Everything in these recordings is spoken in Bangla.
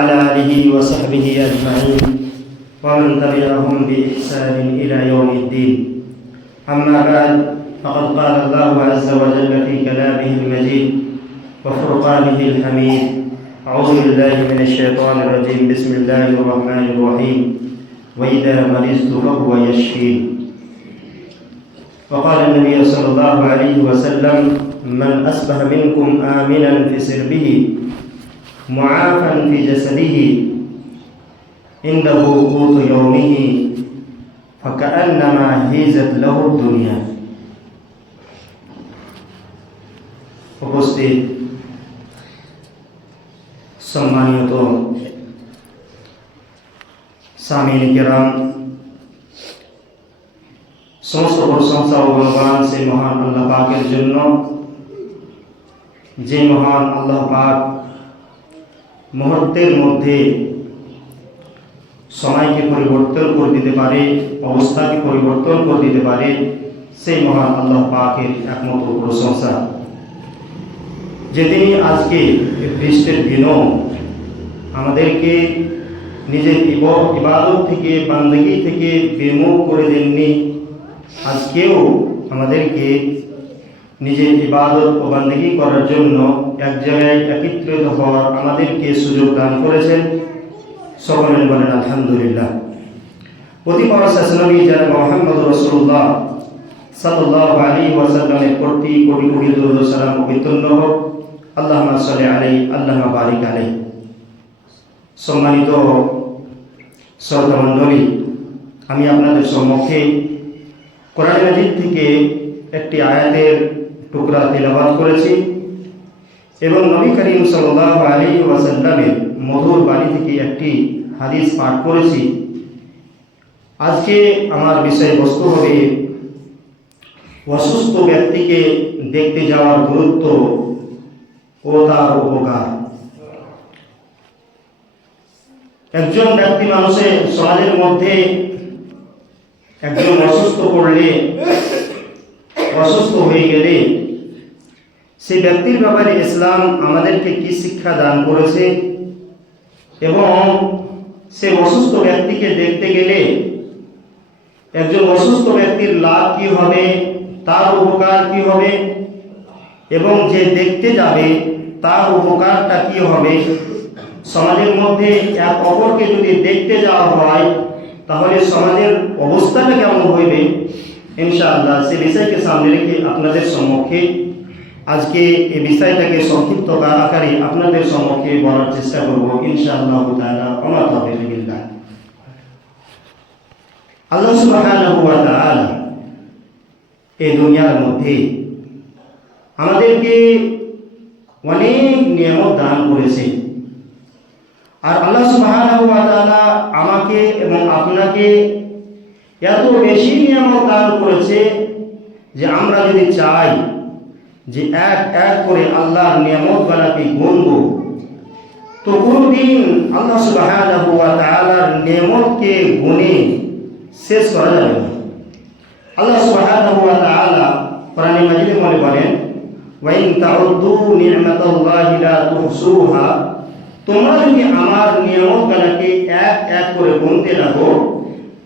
وعلى آله وصحبه أجمعين ومن تبعهم بإحسان إلى يوم الدين. أما بعد فقد قال الله عز وجل في كلامه المجيد وفرقانه الحميد أعوذ بالله من الشيطان الرجيم. بسم الله الرحمن الرحيم. وإذا مرضت فهو يشفين. وقال النبي صلى الله عليه وسلم من أصبح منكم آمنا في سربه معافا في جسده عنده قوت يومه فكأنما هيزت له الدنيا উপস্থিত সম্মানিত সামিন কেরাম সমস্ত প্রশংসা ও ভগবান সেই মহান আল্লাহ পাকের জন্য যে মহান আল্লাহ পাক মুহূর্তের মধ্যে সময়কে পরিবর্তন করে দিতে পারে, অবস্থাকে পরিবর্তন করে দিতে পারে, সেই মহান আল্লাহ পাকের একমাত্র প্রশংসা। যে তিনি আজকে খ্রিস্টের দিনও আমাদেরকে নিজের ইব- ইবাদত থেকে, বান্দগি থেকে বিমুখ করে দেননি, আজকেও আমাদেরকে নিজের ইবাদত ও বান্দগি করার জন্য এক জায়গায় একত্রিত হওয়ার আমাদেরকে সুযোগ দান করেছেন। সকলের বলেন আলহামদুলিল্লাহ। প্রতিপর শাসনবী যেন মোহাম্মদ রসুল্লাহ সাল্লাহ আলী ওয়াসাল্লামের প্রতি কোটি কোটি দুরুদ সালাম অবিতন্ন হোক। আল্লাহ সালে আলাই আল্লাহ বারিক আলাই সম্মানিত শ্রদ্ধামণ্ডলী আমি আপনাদের সম্মুখে কোরআন মাজিদ থেকে একটি আয়াতের টুকরা তেলাবাদ করেছি। এবং নবী করিম সাল্লাহ আলী ওয়াসাল্লামের মধুর বাণী থেকে একটি হাদিস পাঠ করেছি। আজকে আমার বিষয়বস্তু হবে অসুস্থ ব্যক্তিকে দেখতে যাওয়ার গুরুত্ব ও তার উপকার। একজন ব্যক্তি মানুষের সমাজের মধ্যে একজন অসুস্থ পড়লে, অসুস্থ হয়ে গেলে সেই ব্যক্তির ব্যাপারে ইসলাম আমাদেরকে কি শিক্ষা দান করেছে? এবং সে অসুস্থ ব্যক্তিকে দেখতে গেলে একজন অসুস্থ ব্যক্তির লাভ কি হবে? তার উপকার কি হবে? এবং যে দেখতে যাবে, তার উপকারটা কি হবে? সমাজের মধ্যে এক অপরকে যদি দেখতে যাওয়া হয়, তাহলে সমাজের অবস্থাটা কেমন হইবে? ইনশাআল্লাহ, সে বিষয়কে সামনে রেখে আপনাদের সম্মুখে আজকে এই বিষয়টাকে সংক্ষিপ্ত আকারে আপনাদের সম্মুখে বলার চেষ্টা করব, ইনশাআল্লাহ তাআলা আমার তাওফিকিল্লাহ আল্লাহ সুবহানাহু ওয়া তাআলা এই দুনিয়ার মধ্যে আমাদেরকে অনেক নিয়ামত দান করেছে আর আল্লাহ সুবহানাহু ওয়া তাআলা আমাকে এবং আপনাকে এত বেশি নিয়ামত দান করেছে যে আমরা যদি চাই যে এক এক করে আল্লাহর নিয়ামত বালাকে গুনব। তো কোনোদিন আল্লাহ সুবহানাহু ওয়া তাআলার নিয়ামতকে গুনে শেষ করা যাবে না। আল্লাহ তাআলা কোরআনে মাজিদে বলে বলেন ওয়া ইন তাউদ্দু নি'মাতাল্লাহি লা তুহসুহা তোমরা যদি আমার নিয়ামত গুলাকে এক এক করে গুনতে লাগো,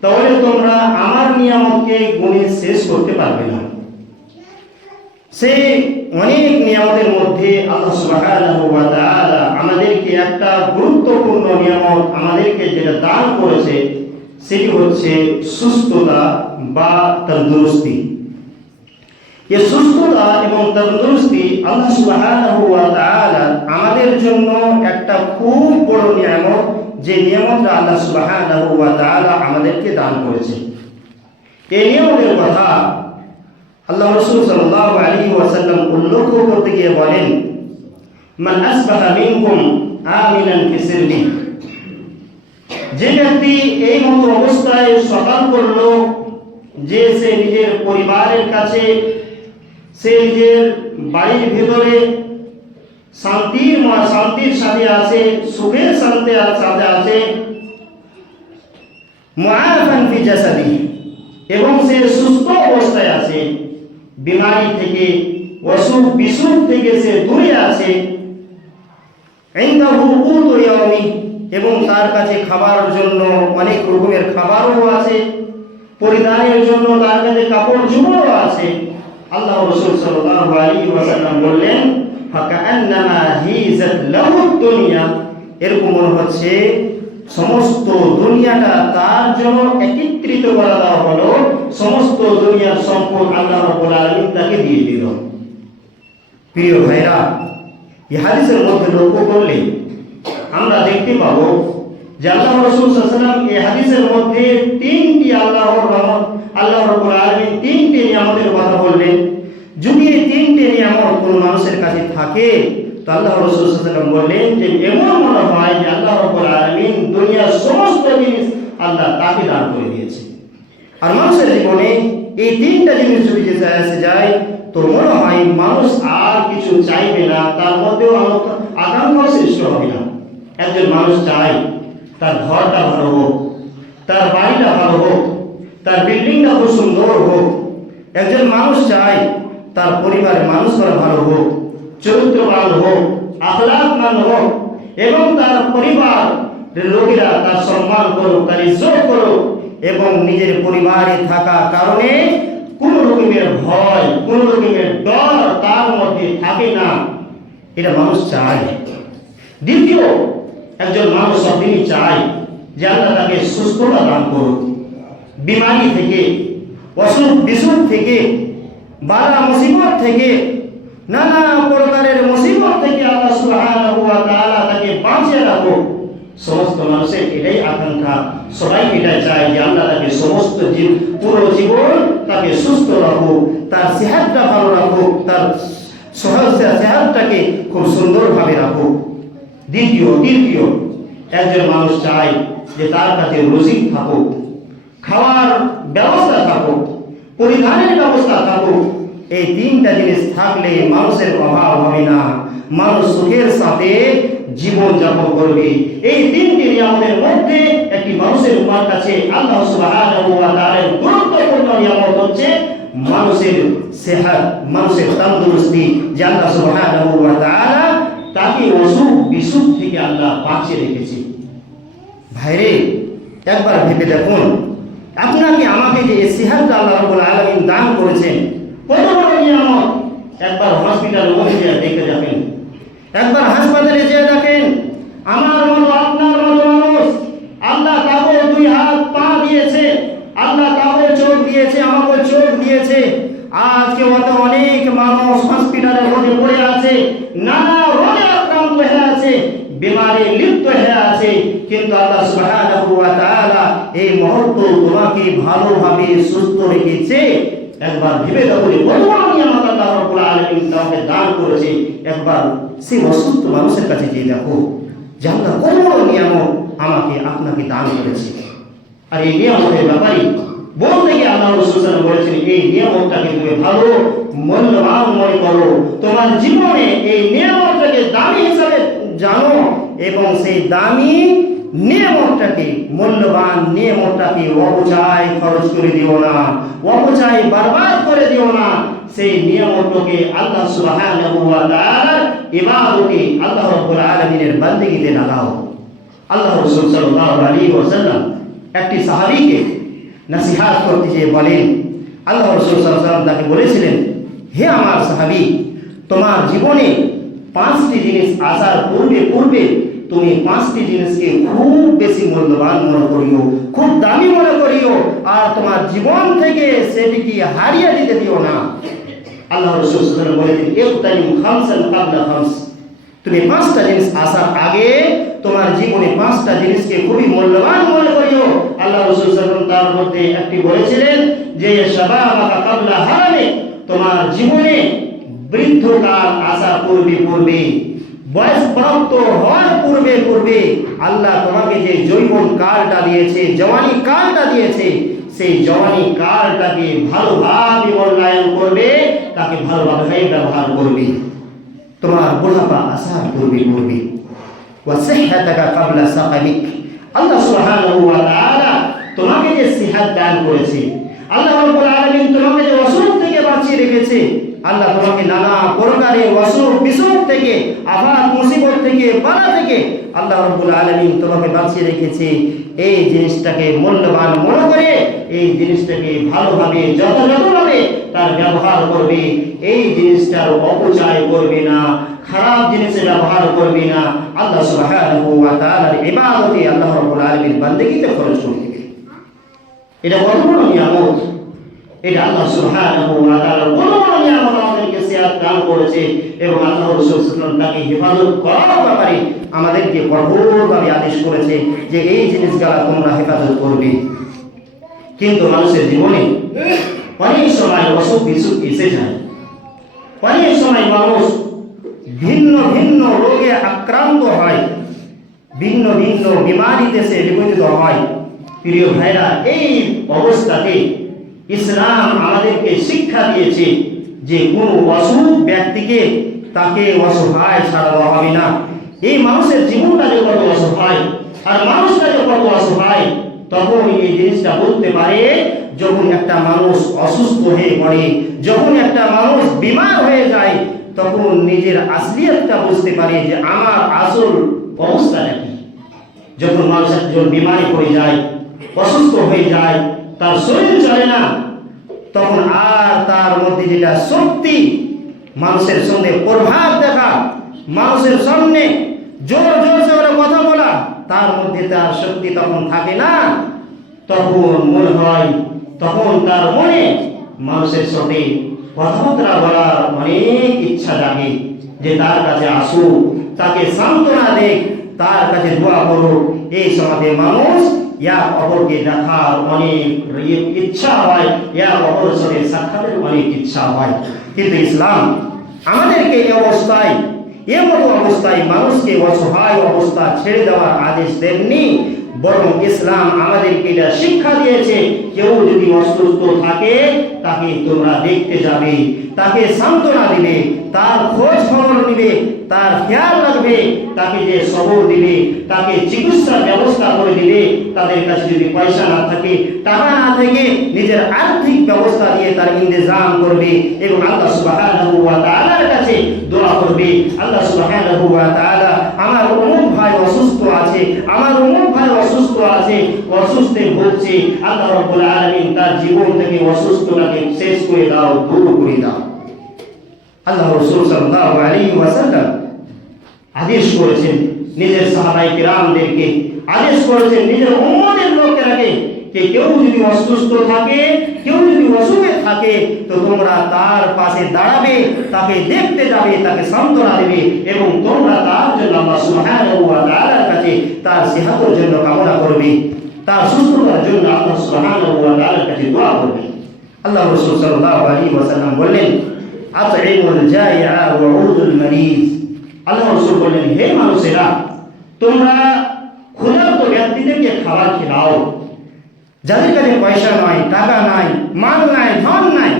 তাহলে তোমরা আমার নিয়ামতকে গুণে শেষ করতে পারবে না। সেই অনেক নিয়ামতের মধ্যে আল্লাহ সুবহানাহু ওয়া তাআলা আমাদেরকে একটা গুরুত্বপূর্ণ নিয়ামত আমাদেরকে যেটা দান করেছে, সেটি হচ্ছে সুস্থতা বা তন্দুরস্তি। এই সুস্থতা এবং তন্দুরস্তি আল্লাহ সুবহানাহু ওয়া তাআলা আমাদের জন্য একটা খুব বড় নিয়ামত, যে নিয়ামতটা আল্লাহ সুবহানাহু ওয়া আমাদেরকে দান করেছে। এই নিয়ামতের কথা আল্লাহ রাসূল সাল্লাল্লাহু আলাইহি ওয়াসাল্লাম উল্লেখ করতে গিয়ে বলেন মান আসবাহা মিনকুম আমিনান ফি সিরবি যে ব্যক্তি এই মতো অবস্থায় সকাল করল যে সে নিজের পরিবারের কাছে সে নিজের বাড়ির ভেতরে শান্তির মা- শান্তির সাথে আছে সুখের শান্তি সাথে আছে মুআফান ফি জাসাদি এবং সে সুস্থ অবস্থায় আছে বিমারি থেকে, অসুখ বিসুখ থেকে সে দূরে আছে। এবং তার কাছে খাবার জন্য অনেক রকমের খাবারও আছে, পরিধানের জন্য তার কাছে কাপড় চোপড়ও আছে। আল্লাহ রসুল সাল্লাল্লাহু আলাইহি ওয়াসাল্লাম বললেন দুনিয়া। এরকম মনে হচ্ছে সমস্ত দুনিয়াটা তার জন্য একত্রিত করা দেওয়া হলো, সমস্ত দুনিয়ার সম্পদ আল্লাহ রাব্বুল আলামিন তাকে দিয়ে দিল। প্রিয় ভাইরা, এই হাদিসের মধ্যে লক্ষ্য করলে আমরা দেখতে পাবো যে আল্লাহ রসুল সাল্লাম এই হাদিসের মধ্যে তিনটি আল্লাহর রহমত, আল্লাহ রব্বুল আলামিন তিনটি নিয়ামতের কথা বললেন। যদি এই তিনটি নিয়ামত কোনো মানুষের কাছে থাকে আল্লাহ রসুল সাল্লাম বললেন যে এমন মনে হয় যে আল্লাহ রব্বুল আলামিন দুনিয়ার সমস্ত জিনিস আল্লাহ তাকে দান করে দিয়েছে। আর মানুষের জীবনে এই তিনটা জিনিস যদি যে যায় তো মনে হয় মানুষ আর কিছু চাইবে না, তার মধ্যেও আকাঙ্ক্ষা সৃষ্টি হবে না। একজন মানুষ চায়, তার ঘরটা ভালো হোক, তার বাড়িটা ভালো হোক, তার বিল্ডিংটা খুব সুন্দর হোক। একজন মানুষ চায়, তার পরিবারের মানুষরা ভালো হোক। চরিত্রবান হোক আখলাকমান হোক, এবং তার পরিবার লোকেরা তার সম্মান করুক, তার ইজ্জত করুক, এবং নিজের পরিবারে থাকা কারণে কোন রকমের ভয়, কোন রকমের ডর তার মধ্যে থাকে না। এটা মানুষ চায়। দ্বিতীয়, একজন মানুষ সবদিনই চায় যে আল্লাহ তাকে সুস্থতা দান করুক। বিমারি থেকে অসুখ বিসুখ থেকে, বালা মুসিবত থেকে নানা প্রকারের মুসিবত থেকে আল্লাহ সুবহানাহু ওয়া তাআলা তাকে বাঁচিয়ে রাখুক। সমস্ত মানুষের এটাই আকাঙ্ক্ষা। সবাই এটাই চায় যে আল্লাহ তাকে সমস্ত পুরো জীবন তাকে সুস্থ রাখুক, তার সেহাতটা ভালো রাখুক, তার সেহাতটাকে খুব সুন্দরভাবে রাখুক। দ্বিতীয়, তৃতীয়, একজন মানুষ চায় যে তার কাছে রসিক থাকুক, খাওয়ার ব্যবস্থা থাকুক, পরিধানের ব্যবস্থা থাকুক এই তিনটা জিনিস থাকলে মানুষের অভাব হবে না। মানুষ সুখের সাথে জীবন যাপন করবে। এই তিনটি নিয়ামতের মধ্যে একটি মানুষের উপর কাছে আল্লাহ সুবহানাহু ওয়া তাআলার গুরুত্বপূর্ণ নিয়ামত হচ্ছে মানুষের সেহাত, মানুষের তন্দুরস্তি। যে আল্লাহ সুবহানাহু ওয়া তাআলা তাকে অসুখ বিসুখ থেকে আল্লাহ বাঁচিয়ে রেখেছে। ভাইরে, একবার ভেবে দেখুন, আপনাকে আমাকে যে সিহাতটা আল্লাহ রাব্বুল আলামিন দান করেছেন একবার হসপিটাল মধ্যে দেখে যাবেন একবার হাসপাতালে যেয়ে দেখেন, আমার মতো আপনার মতো মানুষ, আল্লাহ তাকে দুই হাত পা দিয়েছে, আল্লাহ তাকে চোখ দিয়েছে, আমাকে চোখ দিয়েছে। আজকে অত অনেক মানুষ হসপিটালের মধ্যে পড়ে আছে, নানা রোগে আক্রান্ত হয়ে আছে, বিমারে লিপ্ত হয়ে আছে। কিন্তু আল্লাহ সুবহানাহু ওয়া তাআলা এই মুহূর্ত তোমাকে ভালোভাবে সুস্থ রেখেছে। একবার ভেবে দেখো যে কত বড় নিয়ামত আল্লাহ রাব্বুল আলামিন তোমাকে দান করেছে। একবার সেই অসুস্থ মানুষের কাছে গিয়ে দেখো, যে আল্লাহ কত বড় নিয়ামত আমাকে, আপনাকে দান করেছে। আর এই নিয়ামতের ব্যাপারে বলতে গিয়ে আল্লাহ রসুল বলেছেন, এই নিয়ামতটাকে তুমি ভালো, মূল্যবান মনে করো। তোমার জীবনে এই নিয়ামতটাকে দামি হিসাবে জানো এবং সেই দামি নিয়ামতটাকে মূল্যবান নিয়ামতটাকে অপচয় খরচ করে দিও না, অপচয় বরবাদ করে দিও না। সেই নিয়ামতটাকে আল্লাহ সুবহানাহু ওয়া তাআলার ইবাদতে আল্লাহ রাব্বুল আলামিনের বান্দেগিতে লাগাও আল্লাহ রাসূল সাল্লাল্লাহু আলাইহি ওয়াসাল্লাম একটি সাহাবীকে নসিহাত করতে যেয়ে বলেন, আল্লাহ রসুল সাল্লাম তাকে বলেছিলেন, হে আমার সাহাবি, তোমার জীবনে পাঁচটি জিনিস আসার পূর্বে পূর্বে তুমি পাঁচটি জিনিসকে খুব বেশি মূল্যবান মনে করিও, খুব দামি মনে করিও, আর তোমার জীবন থেকে সেটিকে হারিয়ে দিতে দিও না। আল্লাহ রসুল বলেছেন ইকতানিম খামসান কাবলা খামস। তুমি পাঁচটা জিনিস আসার আগে তোমার জীবনে পাঁচটা জিনিসকে খুবই মূল্যবান মনে করিও। আল্লাহ রসুল তার মধ্যে একটি বলেছিলেন যে শাবাবাকা কাবলা হারামে। তোমার জীবনে বৃদ্ধকাল আসা পূর্বে পূর্বে বয়স প্রাপ্ত হওয়ার পূর্বে পূর্বে আল্লাহ তোমাকে যে যৌবন কালটা দিয়েছে, জওয়ানি কালটা দিয়েছে, সেই জওয়ানি কালটাকে ভালোভাবে মূল্যায়ন করবে, তাকে ভালোভাবে ব্যবহার করবে। তোমার বুড়াপা আসার পূর্বে পূর্বে। ওয়াসিহ্হাতাকা ক্বাবলা সাকামিক আল্লাহ সুবহানাহু ওয়া তাআলা তোমাকে যে সিহাত দান করেছে, আল্লাহ রাব্বুল আলামিন তোমাকে যে অসুখ থেকে বাঁচিয়ে রেখেছে আল্লাহ তোমাকে নানা প্রকারের অসুখ বিসুখ থেকে আঘাত মুসিবত থেকে, বাধা থেকে আল্লাহ রব্বুল আলমিন তোমাকে বাঁচিয়ে রেখেছে। এই জিনিসটাকে মূল্যবান মনে করে, এই জিনিসটাকে ভালোভাবে যথাযথভাবে তার ব্যবহার করবে। এই জিনিসটার অপচয় করবে না, খারাপ জিনিসে ব্যবহার করবে না। আল্লাহ সুবহানাহু ওয়া তাআলার ইবাদতে আল্লাহ রাব্বুল আলামিন বান্দেগীতে খরচ করে দিবে। এটা কত বড় নিয়ামত? এটা আল্লাহ সুবহানাহু ওয়া তাআলা বড় দান করেছে এবং আল্লাহ হেফাজত করার ব্যাপারে আমাদেরকে কঠোরভাবে আদেশ করেছে যে এই জিনিসগুলা তোমরা হেফাজত করবে। কিন্তু মানুষের জীবনে অনেক সময় অসুখ বিসুখ এসে যায়। অনেক সময় মানুষ ভিন্ন ভিন্ন রোগে আক্রান্ত হয়, ভিন্ন ভিন্ন বিমারিতে সে নিবেদিত হয়। প্রিয় ভাইরা, এই অবস্থাতে ইসলাম আমাদেরকে শিক্ষা দিয়েছে যে কোনো অসুখ ব্যক্তিকে তাকে অসহায় ছাড়া দেওয়া হবে না। এই মানুষের জীবনটা যে কত অসহায়, আর মানুষটা যে কত অসহায়, তখন এই জিনিসটা বলতে পারে, যখন একটা মানুষ অসুস্থ হয়ে পড়ে, যখন একটা মানুষ বিমার হয়ে যায়, তখন নিজের আসলিয়তটা বুঝতে পারে যে আমার আসল অবস্থাটা কি। যখন মানুষ একজন বিমারি পড়ে যায়, অসুস্থ হয়ে যায় তার শরীর চলে না, তখন আর তার মধ্যে যেটা শক্তি মানুষের সঙ্গে প্রভাব দেখা, মানুষের সামনে জোর জোর করে কথা বলা, তার মধ্যে তার শক্তি তখন থাকে না। তখন মনে হয়, তখন তার মনে মানুষের সাথে কথাবার্তা বলার অনেক ইচ্ছা জাগে, যে তার কাছে আসুক, তাকে সান্ত্বনা দেখ, তার কাছে দোয়া করো এই সমাজে মানুষ এক অপরকে দেখার অনেক ইচ্ছা হয়। ইয়া অপর সাথে সাক্ষাতের অনেক ইচ্ছা হয়। কিন্তু ইসলাম আমাদেরকে অবস্থায়, এমতো অবস্থায় মানুষকে অসহায় অবস্থা ছেড়ে দেওয়ার আদেশ দেননি। বরং ইসলাম আমাদেরকে এটা শিক্ষা দিয়েছে, কেউ যদি অসুস্থ থাকে, তাকে তোমরা দেখতে যাবে, তাকে সান্ত্বনা দিবে, তার খোঁজ খবর নিবে, তার খেয়াল রাখবে, তাকে যে সবর দিবে, তাকে চিকিৎসার ব্যবস্থা করে দিবে, তাদের কাছে যদি পয়সা না থাকে, টাকা না থেকে নিজের আর্থিক ব্যবস্থা দিয়ে তার ইন্তজাম করবে এবং আল্লাহ সুবহানাহু ওয়া কাছে দোয়া করবে, আল্লাহ তাআলা, আমার অমুক ভাই অসুস্থ আছে, আমার অমুক ভাই অসুস্থ আছে, অসুস্থে ভুগছে, আল্লাহ রাব্বুল আলামিন তার জীবন থেকে অসুস্থতাকে শেষ করে দাও, দূর করে দাও। আল্লাহ রাসূল সাল্লাল্লাহু আলাইহি ওয়াসাল্লাম আদেশ করেছেন, নিজের সাহাবায়ে কিরামদেরকে আদেশ করেছেন, নিজের উম্মতের লোকেরাকে যে কেউ যদি অসুস্থ থাকে, কেউ যদি অসুখে থাকে, তো তোমরা তার পাশে দাঁড়াবে, তাকে দেখতে যাবে, তাকে সান্ত্বনা দেবে এবং তোমরা তার জন্য আল্লাহ সুবহানাহু ওয়া তাআলার কাছে তার সেহাতের জন্য কামনা করবে। তার সুস্থতার জন্য আল্লাহ সুবহানাহু ওয়া তাআলার কাছে দোয়া করবে। আল্লাহ রাসূল সাল্লাল্লাহু আলাইহি ওয়াসাল্লাম বললেন আতইমুল জাইআ ওয়া উদুল মারিজ আল্লাহ রাসূল বললেন, হে মানুষেরা, তোমরা ক্ষুধার্ত ব্যক্তিদেরকে খাবার খেলাও। যাদের কাছে পয়সা নাই, টাকা নাই, মাল নাই, ধন নাই,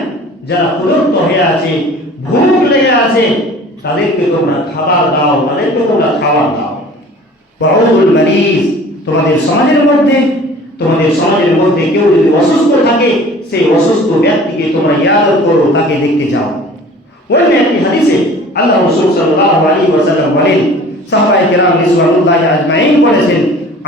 যারা ক্ষুধার্ত হয়ে আছে, ভুক লেগে আছে, তাদেরকে তোমরা খাবার দাও, তাদেরকে তোমরা খাবার দাও। ওয়াউদুল মারিজ তোমাদের সমাজের মধ্যে, তোমাদের সমাজের মধ্যে কেউ যদি অসুস্থ থাকে, সেই অসুস্থ ব্যক্তিকে তোমরা ইয়াদত করো, তাকে দেখতে যাও। অন্য একটি হাদিসে আল্লাহ রাসূল সাল্লাল্লাহু আলাইহি ওয়াসাল্লাম বলেন, সাহাবায়ে কেরাম রিজওয়ানুল্লাহ আজমাইন বলেছেন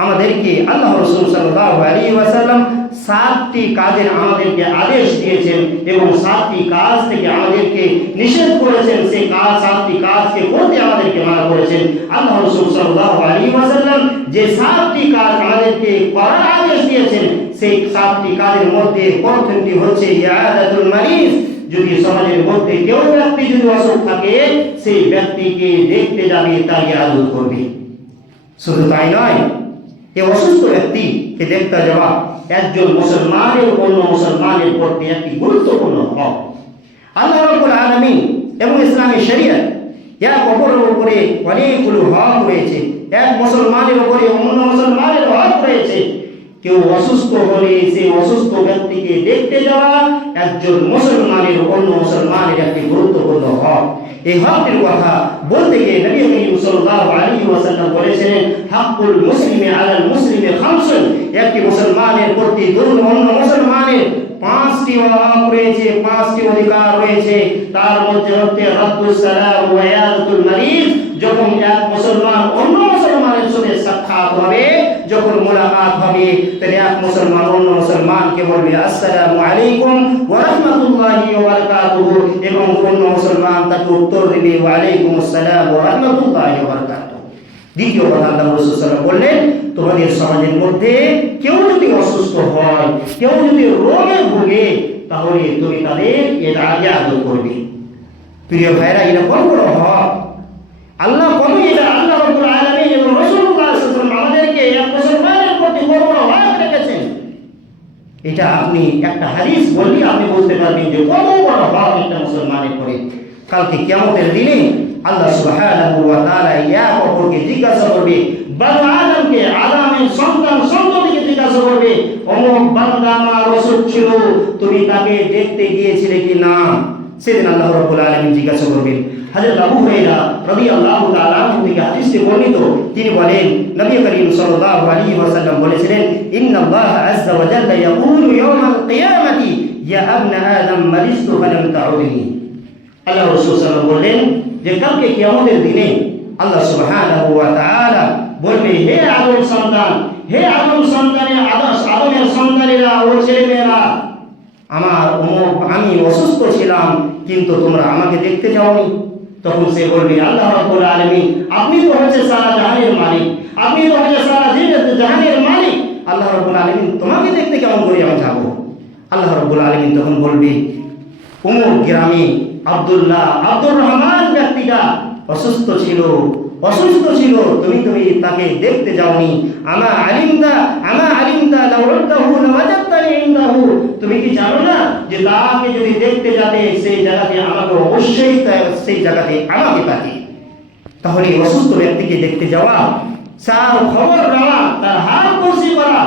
আমাদেরকে আল্লাহ রাসূল সাল্লাল্লাহু আলাইহি ওয়াসাল্লাম সাতটি কাজের আমাদেরকে আদেশ দিয়েছেন এবং সাতটি কাজ থেকে আমাদেরকে নিষেধ করেছেন। সেই কাজ, সাতটি কাজকে করতে আমাদেরকে মানা করেছেন। আল্লাহ রাসূল সাল্লাল্লাহু আলাইহি ওয়াসাল্লাম যে সাতটি কাজ আমাদেরকে করার আদেশ দিয়েছেন, সেই সাতটি কাজের মধ্যে প্রথমটি হচ্ছে ইয়াদাতুল মারিজ যদি সমাজের মধ্যে কেউ ব্যক্তি যদি অসুখ থাকে, সেই ব্যক্তিকে দেখতে যাবে তার ইয়াদত করবে। শুধু তাই নয় এ অসুস্থ ব্যক্তিকে দেখতে যাওয়া একজন মুসলমানের অন্য মুসলমানের প্রতি একটি গুরুত্বপূর্ণ হক। আল্লাহ রব্বুল আলামিন এবং ইসলামী শরীয়ত এক অপরের উপরে অনেকগুলো হক রয়েছে। এক মুসলমানের উপরে অন্য মুসলমানের হক রয়েছে। কেউ অসুস্থ হলে সেই অসুস্থ ব্যক্তিকে দেখতে যাওয়া একজন মুসলমানের অন্য মুসলমানের একটি গুরুত্বপূর্ণ হক। এই হকটির কথা বলতে গিয়ে নবী করিম সাল্লাল্লাহু আলাইহি ওয়াসাল্লাম বলেছিলেন, হাক্কুল মুসলিমি আলাল মুসলিমি খামসুন। একটি মুসলমানের প্রতি দুর্ন অন্য মুসলমানের পাঁচটি হক রয়েছে, পাঁচটি অধিকার রয়েছে। তার মধ্যে হচ্ছে রদ্দুস সালাম ওয়া ইয়াদাতুল মারিজ যখন এক মুসলমান অন্য সাক্ষাৎ হবে, যখন মোলাকাত হবে, তাহলে এক মুসলমান, অন্য মুসলমানকে বলবে, আসসালামু আলাইকুম ওয়া রাহমাতুল্লাহি ওয়া বারাকাতুহু। এবং অন্য মুসলমান তাকে উত্তর দিবে ওয়া আলাইকুম আসসালাম ওয়া রাহমাতুল্লাহি ওয়া বারাকাতুহু। দ্বিতীয় কথা আল্লাহ রসুল বললেন, তোমাদের সমাজের মধ্যে কেউ যদি অসুস্থ হয়, কেউ যদি রোগে ভোগে, তাহলে তুমি তাদের এটা আগে আদর করবে। প্রিয় ভাইরা এটা বড় হক? আল্লাহ কত এটা আল্লাহ রব্বুল আলামিন এবং রাসূলুল্লাহ সাল্লাল্লাহু আলাইহি ওয়াসাল্লাম আমাদেরকে এক এটা আপনি একটা হাদিস বললে আপনি বুঝতে পারবেন যে কত বড় হক একটা মুসলমানের করে কালকে কিয়ামতের দিনে আল্লাহ সুবহানাহু ওয়া অপরকে জিজ্ঞাসা করবে, বনু আদমকে সন্তান সন্ততিকে জিজ্ঞাসা করবে, অমুক বান্দা আমার ছিল, তুমি তাকে দেখতে গিয়েছিলে কি না? সেদিন আল্লাহ রাব্বুল আলামিন জিজ্ঞাসা করবেন হযরত আবু হুরায়রা রাদিয়াল্লাহু তাআলা থেকে হাদিসে বর্ণিত। তিনি বলেন, নবী করিম সাল্লাল্লাহু আলাইহি ওয়াসাল্লাম বলেছিলেন, ইন্নাল্লাহ আযজা ওয়া জাল্লা ইয়াকুলু ইয়াওমাল কিয়ামাতি, ইয়া আবনা আদম মারিস্তু ফালাম তাউদনি। আল্লাহ রাসূল সাল্লাল্লাহু বললেন যে, কালকে কিয়ামতের দিনে আল্লাহ সুবহানাহু ওয়া তাআলা বলবে, হে আদম সন্তান, হে আদম সন্তানের আদর্শ, আদমের সন্তানেরা, ও ছেলেমেয়েরা, আমার অমুক আমি অসুস্থ ছিলাম, কিন্তু তোমরা আমাকে দেখতে যাওনি তখন সে বলবে, আল্লাহ রাব্বুল আলামিন, আপনি তো হচ্ছে সারা জাহানের মালিক, আপনি তো হচ্ছে সারা জাহানের মালিক। আল্লাহ রাব্বুল আলামিন তোমাকে দেখতে কেমন করে আমি যাব? আল্লাহ রাব্বুল আলামিন তখন বলবে অমুক গ্রামে আব্দুল্লাহ আব্দুর রহমান ব্যক্তিটা অসুস্থ ছিল। অসুস্থ ছিল, তুমি তুমি তাকে দেখতে যাওনি। আমা আলিমদা আমা আলিমদা লাউরাদাহু লাওয়াজাদতানি ইনদাহু। তুমি কি জানো না যে তাকে যদি দেখতে যাবে সেই জায়গাতে আমাকে অবশ্যই সেই জায়গাতে আমাকে পাবে। তাহলে অসুস্থ ব্যক্তিকে দেখতে যাওয়া, তার খবর নেওয়া, তার হাত বসি করা,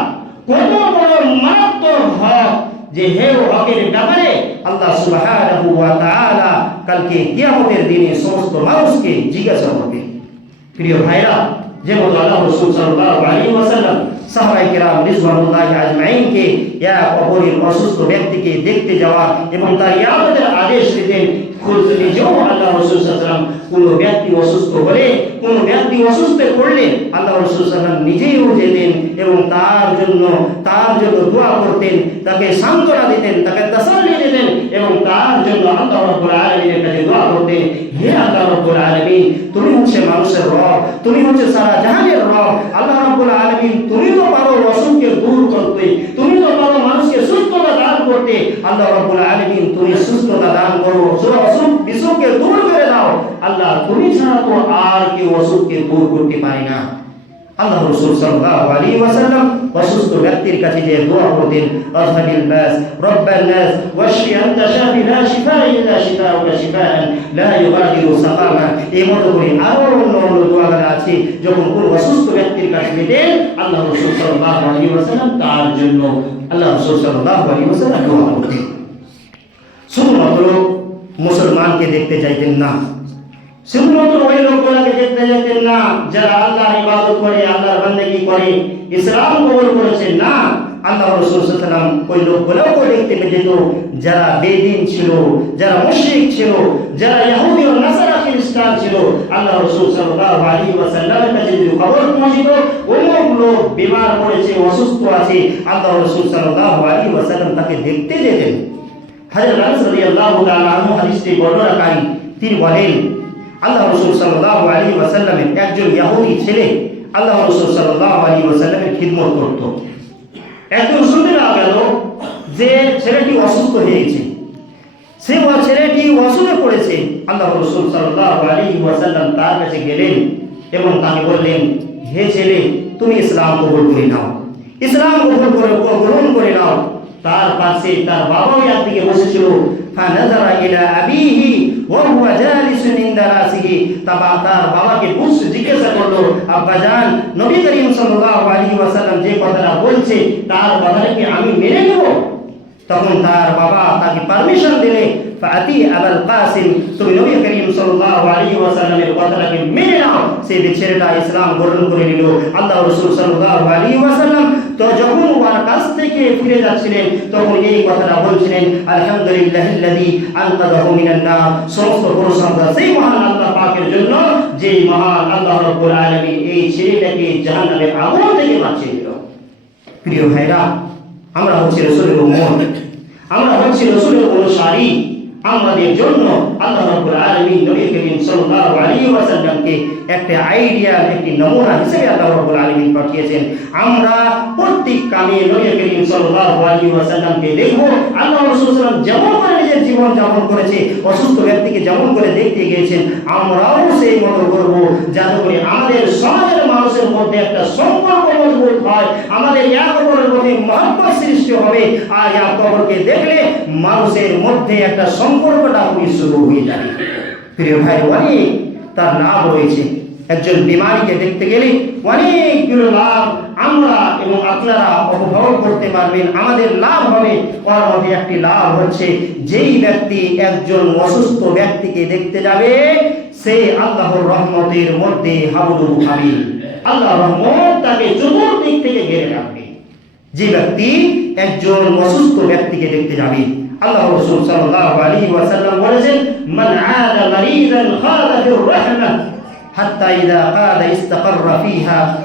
কত বড় মারাত্মক হক যে হে হকের ব্যাপারে আল্লাহ সুবহানাহু কালকে কিয়ামতের দিনে সমস্ত মানুষকে জিজ্ঞাসা করবে। প্রিয় ভাইরা যেমন আল্লাহ রাসূল সাল্লাল্লাহু আলাইহি ওয়াসাল্লাম সাহাবায়ে কেরাম রিজওয়ানুল্লাহি আজমাইনকে এক অপরের অসুস্থ ব্যক্তিকে দেখতে যাওয়া এবং তার ইয়ামতের আদেশ দিতেন খুদ নিজেও আল্লাহ রাসূল ওয়াসাল্লাম কোনো ব্যক্তি অসুস্থ হলে, কোনো ব্যক্তি অসুস্থ পড়লে আল্লাহ রাসূল ওয়াসাল্লাম নিজেও যেতেন এবং তার জন্য তার জন্য দোয়া করতেন, তাকে সান্ত্বনা দিতেন, তাকে তাসাল্লি দিতেন এবং তার জন্য আল্লাহ রাব্বুল আলামিনের কাছে দোয়া করতেন, হে আল্লাহ রাব্বুল আলামিন, তুমি হচ্ছে মানুষের রব, তুমি হচ্ছে সারা জাহানের রব, আল্লাহ রাব্বুল আলামিন, তুমি তো পারো অসুখকে দূর করতে, তুমি তো পারো মানুষকে সুস্থতা করতে আল্লাহ রাব্বুল আলামিন তুমি সুস্থতা দান করো। অসুখ, বিসুখকে দূর করে দাও। আল্লাহ তুমি ছাড়া তো আর কেউ অসুখকে দূর করতে পারে না। আল্লাহ রসুল সাল্লাল্লাহু আলাইহি ওয়াসাল্লাম অসুস্থ ব্যক্তির কাছে যে দোয়া করতেন আযহাবিল বাস রব্বান নাস, ওয়াশফি আনতা শাফি, লা শিফা ইল্লা শিফাউকা শিফাআন, লা ইউগাদিরু সাকামা। এই মতো করে আরও অন্য অন্য দোয়াগুলো আছে, যখন কোন অসুস্থ ব্যক্তির কাছে যেতেন আল্লাহ রসুল সাল্লাল্লাহু আলাইহি ওয়াসাল্লাম তার জন্য আল্লাহ রসুল সাল্লাল্লাহু আলাইহি ওয়াসাল্লাম দোয়া করতেন। শুধুমাত্র মুসলমানকে দেখতে চাইতেন না। শুধুমাত্র ওই দেখতে যেতেন না, যারা আল্লাহর ইবাদত করে, আল্লাহর বান্দেগি করে, ইসলাম কবুল করেছে। না আল্লাহ রসুল ওই দেখতে যারা বেদিন ছিল, যারা মুশরিক ছিল, যারা ইহুদি ও নাসারা খ্রিস্টান ছিল আল্লাহ রসুল সাল্লাল্লাহু আলাইহি ওয়াসাল্লামের কাছে যদি খবর পৌঁছিত, অমুক লোক বিমার পড়েছে, অসুস্থ আছে আল্লাহ রসুল সাল্লাল্লাহু আলাইহি ওয়াসাল্লাম তাকে দেখতে যেতেন। হযরত আনাস রাদিয়াল্লাহু তাআলা আনহু হাদিসটি তিনি বলেন আল্লাহ রসুল সাল্লাল্লাহু আলাইহি ওয়াসাল্লামের একজন ইহুদি ছেলে আল্লাহ রসুল সাল্লাল্লাহু আলাইহি ওয়াসাল্লামের খিদমত করত। একদিন শুনতে পাওয়া গেল যে ছেলেটি অসুস্থ হয়েছে সে ছেলেটি অসুখে পড়েছে। আল্লাহ রসুল সাল্লাল্লাহু আলাইহি ওয়াসাল্লাম তার কাছে গেলেন এবং তাকে বললেন, হে ছেলে, তুমি ইসলাম কবুল করে নাও। ইসলাম কবুল করে গ্রহণ করে নাও। তার পাশে তার বাবাও একদিকে বসেছিল। فنظر إلى أبيه وهو جالس عند رأسه তাবা তার বাবাকে বুঝ জিজ্ঞাসা করলো আব্বাজান নবী করিম সাল্লাল্লাহু আলাইহি ওয়াসাল্লাম যে কথাটা বলছে তার কথাটা কি আমি মেনে নেব তখন তার বাবা তাকে পারমিশন দিলে ফাতি আবুল কাসিম তুমি নবী করিম সাল্লাল্লাহু আলাইহি ওয়াসাল্লামের কথাটাকে মেনে নাও সেই ছেলেটা ইসলাম গ্রহণ করে নিল আল্লাহ রাসূল সাল্লাল্লাহু আলাইহি ওয়াসাল্লাম তো যখন ওর কাছ থেকে ফিরে যাচ্ছিলেন, তখন এই কথাটা বলছিলেন আলহামদুলিল্লাহিল্লাযী আনকাযাহু মিনান নার। সমস্ত প্রশংসা সেই মহান আল্লাহ পাকের জন্য যে মহান আল্লাহ রাব্বুল আলামিন এই ছেলেটাকে জাহান্নামের আগুন থেকে বাঁচিয়ে দিল। প্রিয় ভাইরা, আমরা হচ্ছে রসুলের উম্মত। আমরা হচ্ছে রসুলের অনুসারী। আমাদের জন্য আল্লাহ রাব্বুল আলামিন নবী করিম সাল্লাল্লাহু আলাইহি ওয়াসাল্লামকে একটা আইডিয়া, একটি নমুনা হিসেবে আল্লাহ রাব্বুল আলামিন পাঠিয়েছেন। আমরা প্রত্যেক কামে নবী করিম সাল্লাল্লাহু আলাইহি ওয়াসাল্লামকে দেখব, আল্লাহ রাসূল সাল্লাল্লাহু যেমন করে নিজের জীবন যাপন করেছে, অসুস্থ ব্যক্তিকে যেমন করে দেখতে গিয়েছেন, আমরাও সেই মতো করব। যাতে করে আমাদের সমাজের মানুষের মধ্যে একটা সম্পর্ক মজবুত হয়। আমাদের অপরের মধ্যে মহব্বত সৃষ্টি হবে। আর অপরকে দেখলে মানুষের মধ্যে একটা সম্পর্কটা খুবই শুরু হয়ে যাবে। প্রিয় ভাই, অনেক তার লাভ রয়েছে। একজন বিমারীকে দেখতে গেলে অনেকগুলো লাভ আমরা এবং আপনারা উপভোগ করতে পারবেন। আমাদের লাভ হবে, ওর মধ্যে একটি লাভ হচ্ছে, যেই ব্যক্তি একজন অসুস্থ ব্যক্তিকে দেখতে যাবে, সে আল্লাহর রহমতের মধ্যে হাবুডু খাবি। আল্লাহ রহমত তাকে চতুর্দিক থেকে ঘিরে রাখবে। যে ব্যক্তি একজন অসুস্থ ব্যক্তিকে দেখতে যাবে। আল্লাহ রসুল সাল্লাহ আলী ওয়াসাল্লাম বলেছেন, মান আদা মারিদান খালাফির রাহমাহ হাত্তা ইদা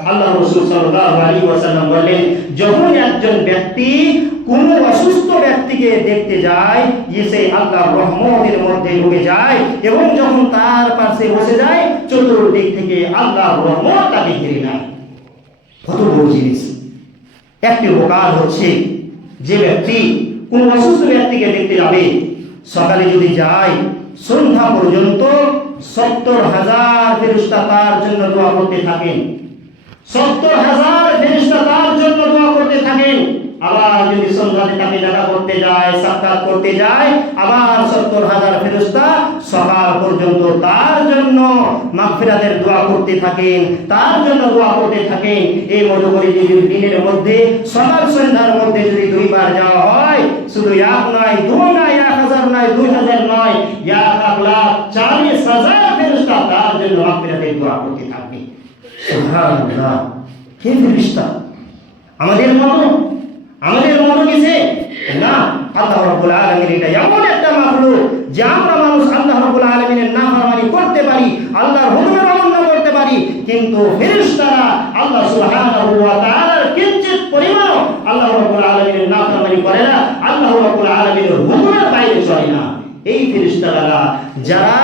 আল্লাহ রাসূল সাল্লাল্লাহু আলাইহি যখন একজন ব্যক্তি কোন অসুস্থ ব্যক্তিকে দেখতে যায় এসে আল্লাহর রহমতের মধ্যে ঢুকে যায় এবং যখন তার পাশে বসে যায়, চতুর্দিক থেকে আল্লাহর রহমত তাকে ঘিরে কত বড় জিনিস। একটি উপকার হচ্ছে যে ব্যক্তি কোন অসুস্থ ব্যক্তিকে দেখতে যাবে, সকালে যদি যায়, সন্ধ্যা পর্যন্ত সত্তর হাজার ফেরিস্তা তার জন্য দোয়া করতে থাকেন। সত্তর হাজার ফেরিস্তা তার জন্য দোয়া করতে থাকেন। আবার যদি সন্ধ্যাতে তাকে দেখা করতে যায়, সাক্ষাৎ করতে যায়, আবার সত্তর হাজার ফেরস্তা সকাল পর্যন্ত তার জন্য মাগফিরাতের দোয়া করতে থাকেন, তার জন্য দোয়া করতে থাকেন। এই মতো করে যদি দিনের মধ্যে, সকাল সন্ধ্যার মধ্যে যদি দুইবার যাওয়া হয়, শুধু এক নয়, দু নয়, এক নয় দুই হাজার নয় এক লাখ চালিশ হাজার ফেরস্তা তার জন্য মাগফিরাতের দোয়া করতে থাকবে। কে ফেরেশতা? আমাদের মতো? আমাদের মতো কিসে? না, আল্লাহ রাব্বুল আলামিন এটা এমন একটা মাখলুক যে আমরা মানুষ আল্লাহ রাব্বুল আলামিনের নাফরমানি করতে পারি, আল্লাহর হুকুমের অমান্য করতে পারি, কিন্তু ফেরেশতারা আল্লাহ সুবহানাহু ওয়া তাআলার কিঞ্চিত পরিমাণ আল্লাহ রাব্বুল আলামিনের নাফরমানি করে না আল্লাহ রাব্বুল আলামিনের হুকুমের না। এই ফেরেশতারা যারা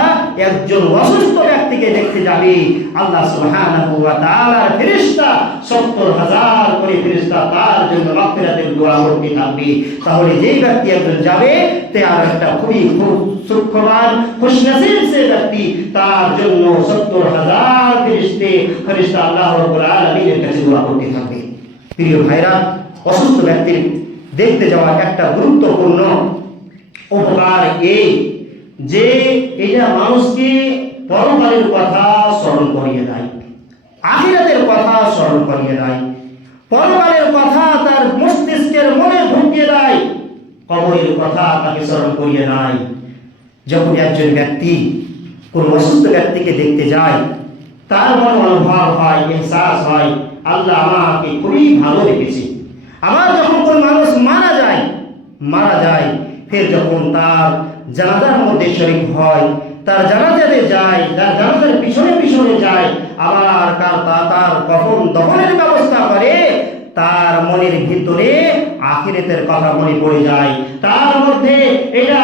একজন অসুস্থ ব্যক্তিকে দেখতে যাবে, আল্লাহ সুবহানাহু ওয়া তাআলার ফেরেশতা 70 হাজার করে ফেরেশতা তার জন্য মাগফিরাতের দোয়া করতে থাকবে। তাহলে যেই ব্যক্তি একজন যাবে তার একটা খুবই খুব সুখবান খুশনসিব সে ব্যক্তি তার জন্য 70 হাজার ফেরেশতে, ফেরেশতা আল্লাহ রাব্বুল আলামিনের কাছে দোয়া করতে থাকবে। প্রিয় ভাইরা, অসুস্থ ব্যক্তির দেখতে যাওয়া একটা গুরুত্বপূর্ণ উপকার এই যে এটা মানুষকে পরকালের কথা স্মরণ করিয়ে দেয়, আখিরাতের কথা স্মরণ করিয়ে দেয়, পরকালের কথা তার মস্তিষ্কের মনে ঢুকিয়ে দেয়, কবরের কথা তাকে স্মরণ করিয়ে দেয়। যখন একজন ব্যক্তি কোন অসুস্থ ব্যক্তিকে দেখতে যায়, তার মনে অনুভব হয়, এহসাস হয়, আল্লাহ আমাকে খুবই ভালো রেখেছে আবার যখন কোন মানুষ মারা যায় মারা যায় ফের যখন তার জানাজার মধ্যে শরীক হয়, তার জানাজাতে যায়, তার জানাজার পিছনে পিছনে যায়, আবার তার তার কখন দহনের ব্যবস্থা করে, তার মনের ভিতরে আখিরাতের কথা মনে পড়ে যায়। তার মধ্যে এটা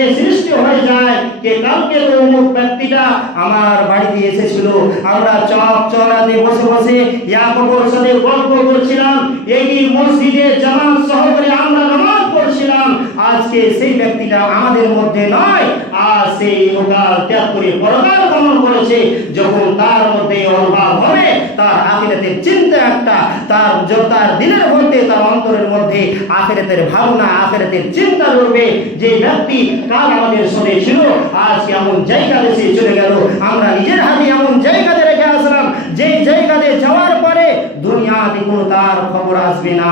এ সৃষ্টি হয়ে যায় যে কালকে তো অমুক ব্যক্তিটা আমার বাড়িতে এসেছিল। আমরা চক চড়াতে বসে বসে ইয়াকুবুর সাথে গল্প করছিলাম। এই মসজিদে জামাত সহকারে আমরা পড়ছিলাম আজকে সেই ব্যক্তিটা আমাদের মধ্যে নয়। আর সেই ইহকাল ত্যাগ করে পরকাল গমন করেছে, যখন তার মধ্যে অভাব হবে, তার আখিরাতের চিন্তা একটা, তার তার দিলের মধ্যে, তার অন্তরের মধ্যে আখিরাতের ভাবনা, আখিরাতের চিন্তা রবে যে ব্যক্তি কাল আমাদের সঙ্গে ছিল, আজ এমন জায়গা দেশে চলে গেল। আমরা নিজের হাতে এমন জায়গাতে রেখে আসলাম। যে জায়গাতে যাওয়ার পরে দুনিয়াতে কোনো তার খবর আসবে না।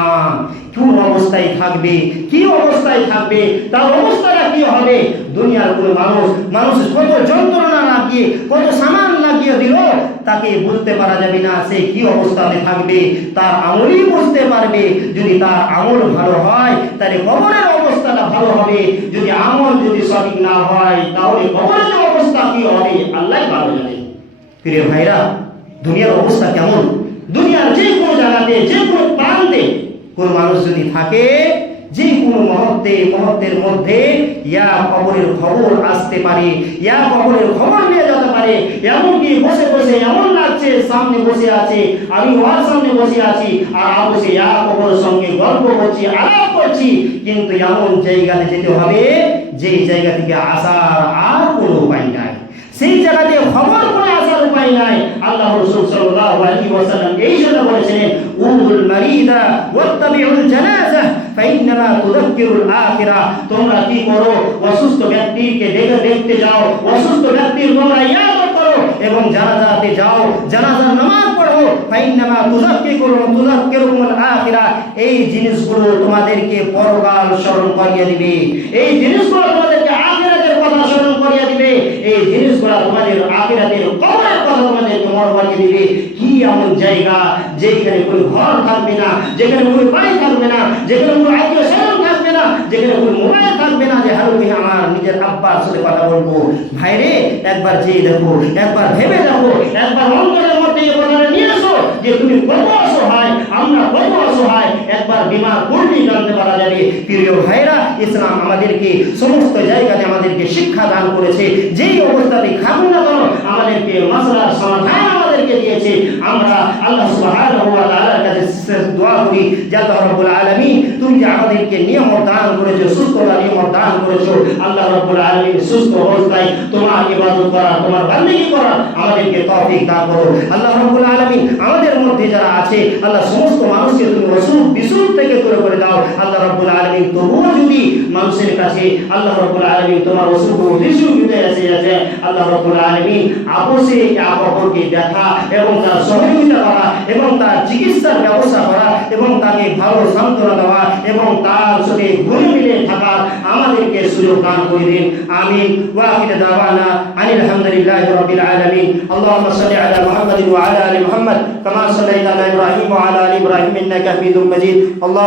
কোন অবস্থায় থাকবে, কি অবস্থায় থাকবে, তার অবস্থাটা কি হবে? দুনিয়ার কোনো মানুষ মানুষ কত যন্ত্রণা লাগিয়ে, কত সামান লাগিয়ে দিল, তাকে বুঝতে পারা যাবে না সে কি অবস্থাতে থাকবে। তার আমলই বুঝতে পারবে, যদি তার আমল ভালো হয়, তাহলে কবরের অবস্থাটা ভালো হবে। যদি আমল যদি সঠিক না হয়, তাহলে কবরের অবস্থা কি হবে? আল্লাহ ভালো জানে। প্রিয় ভাইরা, দুনিয়ার অবস্থা কেমন? দুনিয়ার যে কোনো জায়গাতে, যে কোনো প্রান্তে কোন মানুষ যদি থাকে যে কোনো মুহূর্তে, মুহূর্তের মধ্যে ইয়া কবরের খবর আসতে পারে, ইয়া কবরের খবর নিয়ে যেতে পারে, এমনকি বসে বসে এমন লাগছে, সামনে বসে আছে, আমি ওর সামনে বসে আছি, আর আমি বসে ইয়া কবরের সঙ্গে গল্প করছি, আলাপ করছি, কিন্তু এমন জায়গাতে যেতে হবে, যেই জায়গা থেকে আসার আর কোনো উপায় নাই। সেই জায়গাতে খবর করে নাই। আল্লাহ ওয়াসাল্লাম এই জন্য বলেছিলেন উদুল মারিদা জানাজা আখিরা। তোমরা কি করো? অসুস্থ ব্যক্তিকে দেখে দেখতে যাও। অসুস্থ ব্যক্তির তোমরা ইয়াদত করো। এবং জানাজাতে যাও জানাজার নামাজ পড়ো আখিরা। এই জিনিসগুলো তোমাদেরকে পরকাল স্মরণ করিয়ে দিবে। এই জিনিসগুলো তোমাদেরকে করিয়ে দিবে, এই জিনিসগুলো তোমাদের আখিরাতের কবরের কথা তোমাদেরকে মনে করিয়ে দিবে। কি এমন জায়গা যেখানে কোনো ঘর থাকবে না, যেখানে কোনো বাড়ি থাকবে না, যেখানে কোনো আত্মীয় স্বজন থাকবে না, যেখানে কোনো মোবাইল থাকবে না যে, হ্যালো ভাই আমার নিজের আব্বার সাথে কথা বলব। ভাইরে, একবার যেয়ে দেখো, একবার ভেবে দেখো, একবার অন্তরের মধ্যে এই কথাটা নিয়ে আসো যে, তুমি কত অসহায়, আমরা কত অসহায়? একবার বিমার পড়লেই জানতে পারা যাবে। প্রিয় ভাইরা ইসলাম আমাদেরকে সমস্ত জায়গাতে আমাদেরকে শিক্ষা দান করেছে। যেই অবস্থাতে খাব না কেন, আমাদেরকে মশলার সমাধান আমাদেরকে দিয়েছে, আমরা আল্লাহ সুবহানাহু ওয়া তাআলার কাছে দোয়া করি, যাতে রব্বুল আলামিন তুমি যে আমাদেরকে নিয়ম দান করেছ, সুস্থতা নিয়ম দান করেছ, আল্লাহ রব্বুল আলামিন সুস্থ অবস্থায় তোমার ইবাদত করা, তোমার বান্দেগী করা আমাদেরকে তৌফিক দান করো আল্লাহ রব্বুল আলামিন আমাদের মধ্যে যারা আছে, আল্লাহ সমস্ত মানুষকে তুমি অসুখ বিসুখ থেকে দূরে করে দাও। আল্লাহ রব্বুল আলামিন তবুও যদি মানুষের কাছে আল্লাহ রব্বুল আলামিন তোমার বিসুখ হতে এসে আছে আল্লাহ রব্বুল আলামিন আপোষে অপরকে দেখা এবং তার সহযোগিতা করা, এবং তার চিকিৎসার ব্যবস্থা করা, এবং তাকে ভালো সান্ত্বনা দেওয়া, এবং তার সঙ্গে ঘুরে মিলে থাকার আমাদেরকে সুযোগ দান করে দিন। আমি ওয়াকিদ দাওয়ানা আনিল হামদুলিল্লাহ রবিল আলমিন। আল্লাহ সাল্লি আলা মুহাম্মদ ওয়া আলা আলি মুহাম্মদ। কামা সাল্লাইতা আলা ইব্রাহিম ওয়া আলা আলি ইব্রাহিম ইন্নাকা হামিদুম মাজিদ। আল্লাহ